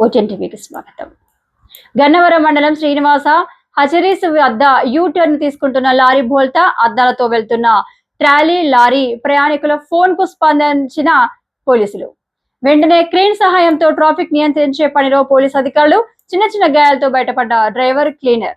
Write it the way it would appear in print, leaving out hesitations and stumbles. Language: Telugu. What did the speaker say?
ఓజన్ టీవీకి స్వాగతం. గన్నవరం మండలం శ్రీనివాస హచరీస్ వద్ద యూటర్న్ తీసుకుంటున్న లారీ బోల్తా అద్దాలతో వెళ్తున్న ట్రాలీ లారీ ప్రయాణికుల ఫోన్ కు స్పందించిన పోలీసులు వెంటనే క్రేన్ సహాయంతో ట్రాఫిక్ నియంత్రించే పనిలో పోలీసు అధికారులు చిన్న చిన్న గాయాలతో బయటపడ్డ డ్రైవర్ క్లీనర్